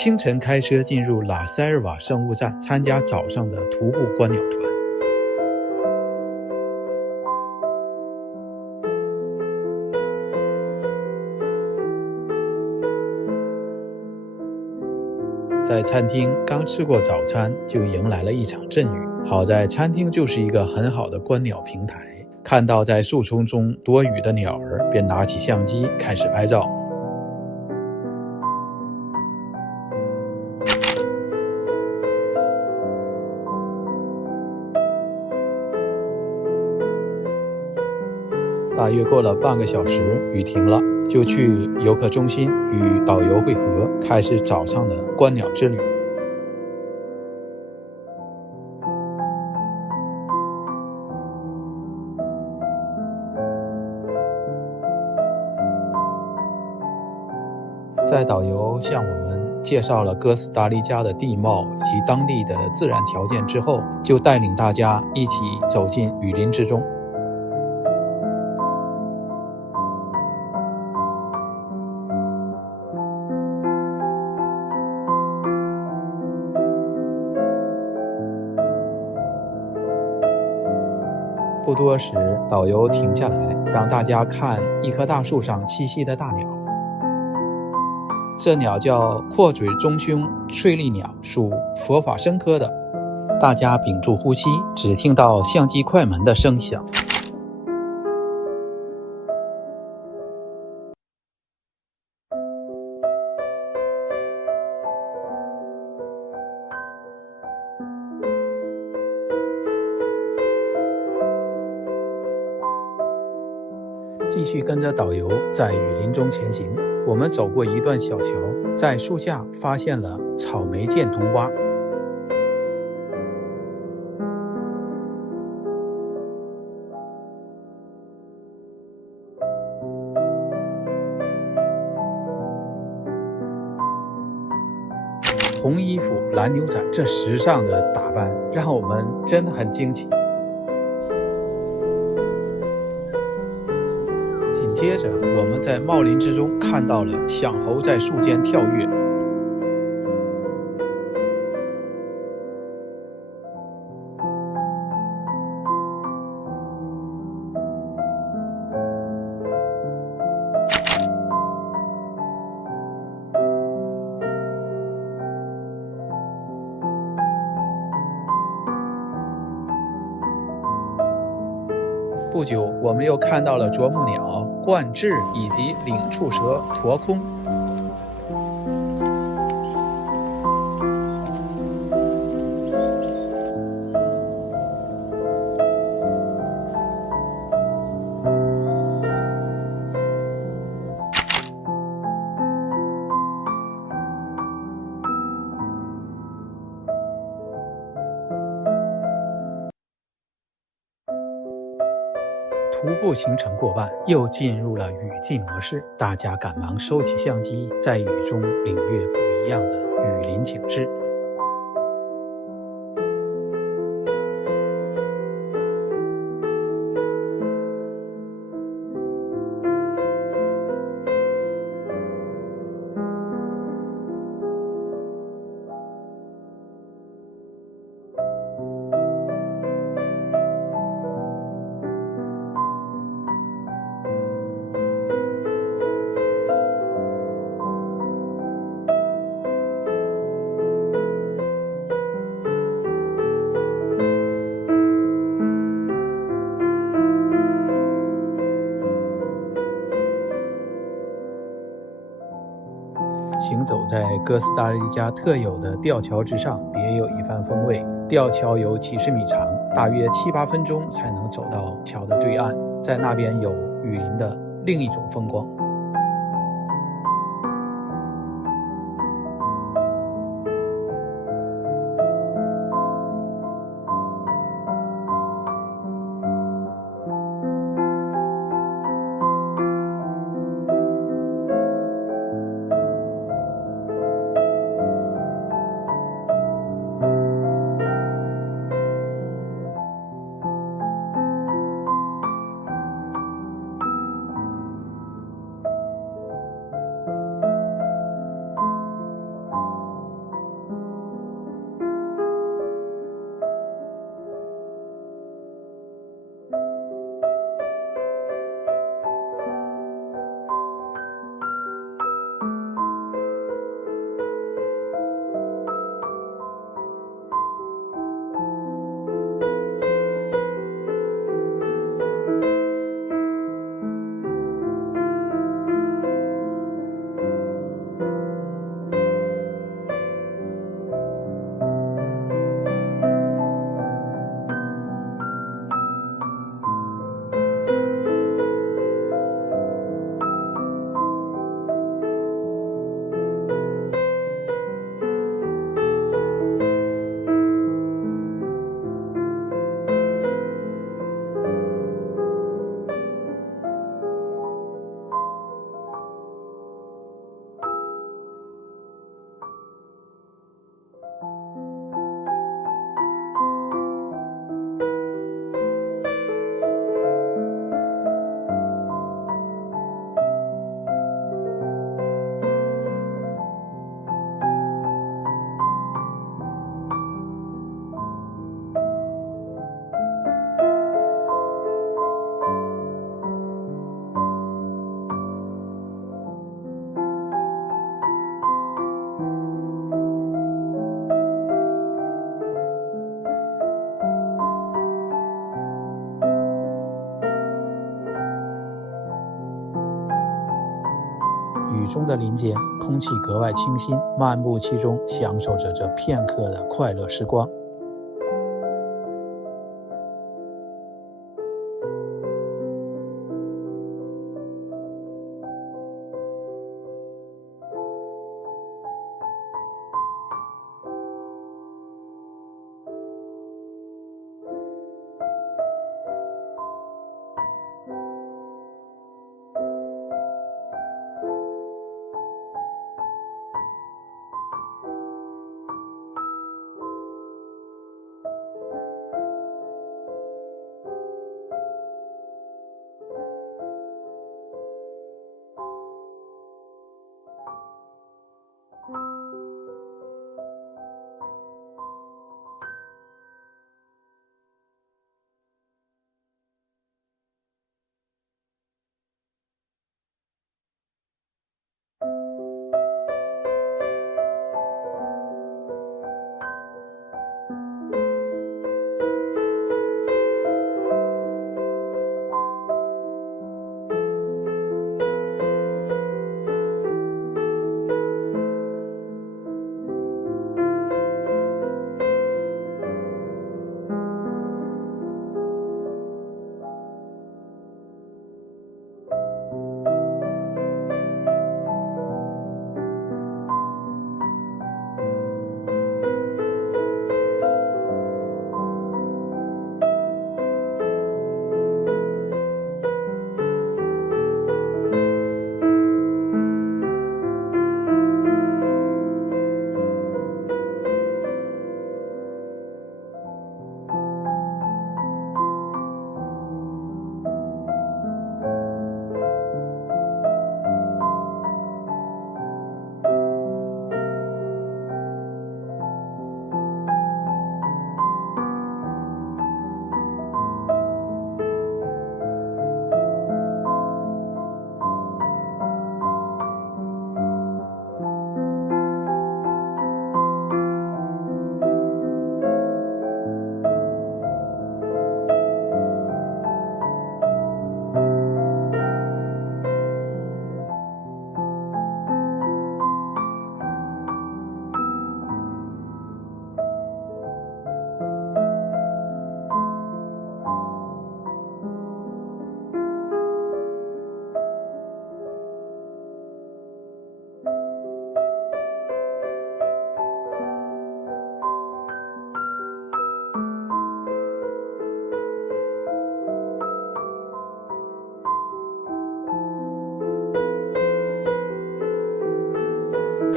清晨开车进入拉塞尔瓦生物站，参加早上的徒步观鸟团。在餐厅刚吃过早餐，就迎来了一场阵雨。好在餐厅就是一个很好的观鸟平台，看到在树丛中躲雨的鸟儿，便拿起相机开始拍照。大约过了半个小时，雨停了，就去游客中心与导游会合，开始早上的观鸟之旅。在导游向我们介绍了哥斯达黎加的地貌以及当地的自然条件之后，就带领大家一起走进雨林之中。不多时，导游停下来，让大家看一棵大树上栖息的大鸟。这鸟叫阔嘴棕胸翠丽鸟，属佛法生科的。大家屏住呼吸，只听到相机快门的声响。继续跟着导游在雨林中前行。我们走过一段小桥，在树下发现了草莓箭毒蛙。红衣服蓝牛仔，这时尚的打扮让我们真的很惊奇。接着，我们在茂林之中看到了响猴在树间跳跃。不久，我们又看到了啄木鸟、冠雉以及领触蛇驼空。徒步行程过半，又进入了雨季模式，大家赶忙收起相机，在雨中领略不一样的雨林景致。行走在哥斯达黎加特有的吊桥之上，别有一番风味。吊桥有几十米长，大约7、8分钟才能走到桥的对岸，在那边有雨林的另一种风光。雨中的林间，空气格外清新，漫步其中，享受着这片刻的快乐时光。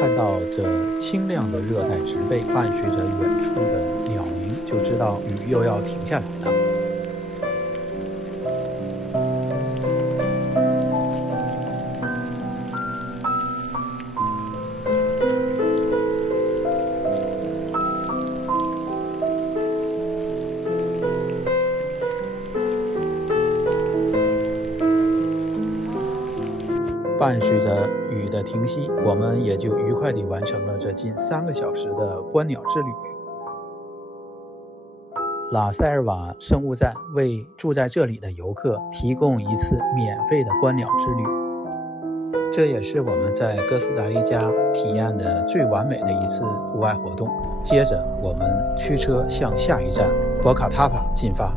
看到这清亮的热带植被，伴随着远处的鸟鸣，就知道雨又要停下来了。伴随着雨的停息，我们也就愉快地完成了这近3个小时的观鸟之旅。拉塞尔瓦生物站为住在这里的游客提供一次免费的观鸟之旅，这也是我们在哥斯达黎加体验的最完美的一次户外活动。接着我们驱车向下一站博卡塔帕进发。